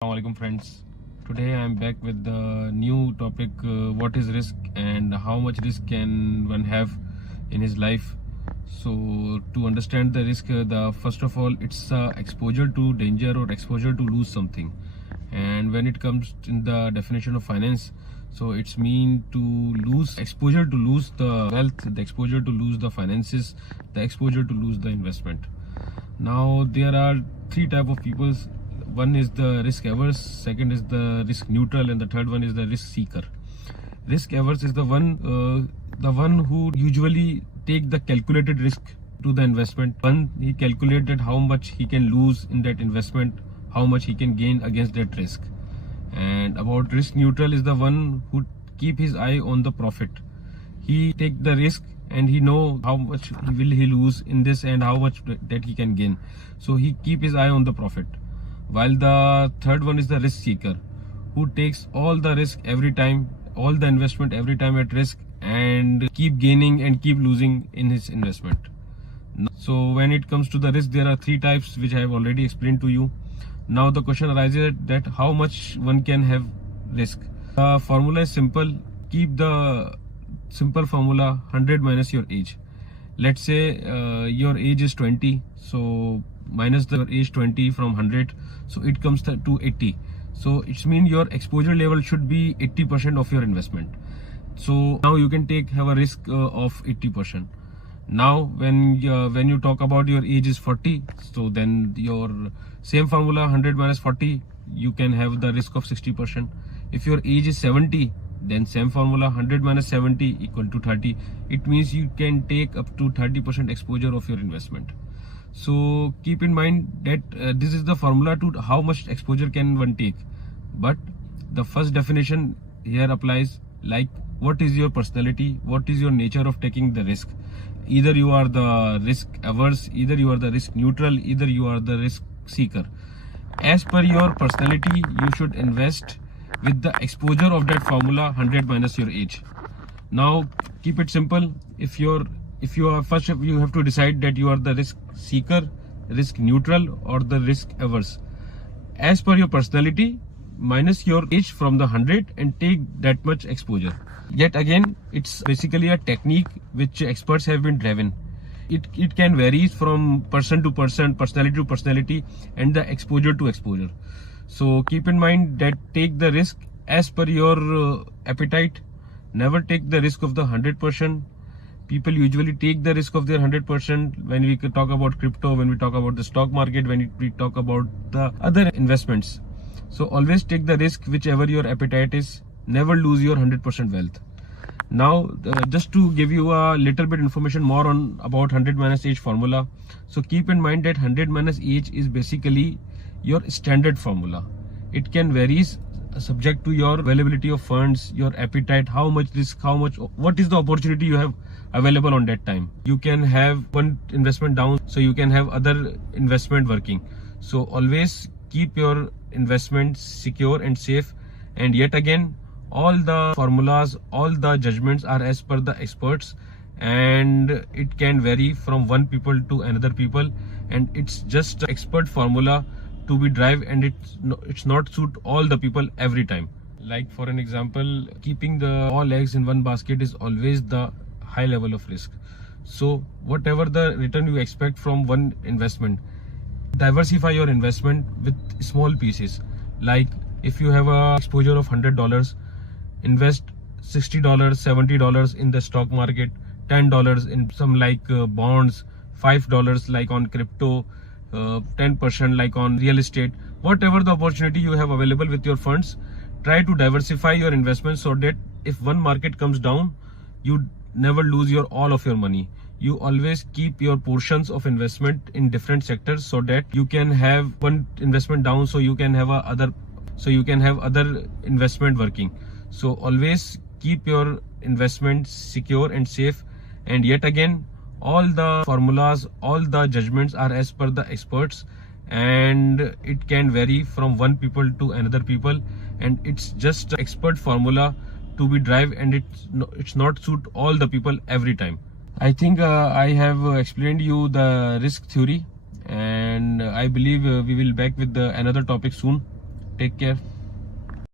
Assalamualaikum friends. Today I am back with the new topic, what is risk and how much risk can one have in his life. So to understand the risk, the first of all it's exposure to danger or exposure to lose something. And when it comes in the definition of finance, so it's mean to lose exposure to lose the wealth, the exposure to lose the finances, the exposure to lose the investment. Now there are three type of people. One is the risk averse, second is the risk neutral, and the third one is the risk seeker. Risk averse is the one who usually take the calculated risk to the investment. One, he calculated how much he can lose in that investment, how much he can gain against that risk. And about risk neutral is the one who keep his eye on the profit. He take the risk and he know how much will he lose in this and how much that he can gain. So he keep his eye on the profit. While the third one is the risk seeker, who takes all the risk every time, all the investment every time at risk, and keep gaining and keep losing in his investment. So when it comes to the risk, there are three types which I have already explained to you. Now the question arises that how much one can have risk. The formula is simple. Keep the simple formula 100 minus your age. Let's say your age is 20, so minus the age 20 from 100, so it comes to 80. So it's mean your exposure level should be 80% of your investment. So now you can have a risk of 80%. Now when you talk about your age is 40, so then your same formula 100 minus 40, you can have the risk of 60%. If your age is 70, then same formula 100 minus 70 equal to 30. It means you can take up to 30% exposure of your investment. So keep in mind that this is the formula to how much exposure can one take. But the first definition here applies, like what is your personality, what is your nature of taking the risk. Either you are the risk averse, either you are the risk neutral, either you are the risk seeker. As per your personality, you should invest with the exposure of that formula 100 minus your age. Now keep it simple. If you are first, you have to decide that you are the risk seeker, risk neutral, or the risk averse. As per your personality, minus your age from the 100 and take that much exposure. Yet again, it's basically a technique which experts have been driven. It can vary from person to person, personality to personality, and the exposure to exposure. So keep in mind that take the risk as per your appetite. Never take the risk of the 100%. People usually take the risk of their 100% when we talk about crypto, when we talk about the stock market, when we talk about the other investments. So always take the risk whichever your appetite is. Never lose your 100% wealth. Now just to give you a little bit information more on about 100 minus age formula. So keep in mind that 100 minus age is basically your standard formula. It can vary subject to your availability of funds, your appetite, how much risk, what is the opportunity you have available on that time. You can have one investment down, so you can have other investment working. So always keep your investments secure and safe. And yet again, all the formulas, all the judgments are as per the experts, and it can vary from one people to another people, and it's just expert formula to be drive, and it's not suit all the people every time. Like for an example, keeping all eggs in one basket is always the high level of risk. So whatever the return you expect from one investment, diversify your investment with small pieces. Like if you have a exposure of $100, invest $60, $70 in the stock market, $10 in some like bonds, $5 like on crypto, 10% like on real estate. Whatever the opportunity you have available with your funds, try to diversify your investments so that if one market comes down, you never lose all of your money. You always keep your portions of investment in different sectors so that you can have one investment down, so you can have other investment working. So always keep your investments secure and safe. And yet again, all the formulas, all the judgments are as per the experts, and it can vary from one people to another people, and it's just expert formula to be drive, and it's not suit all the people every time. I think I have explained you the risk theory, and I believe we will back with another topic soon. Take care.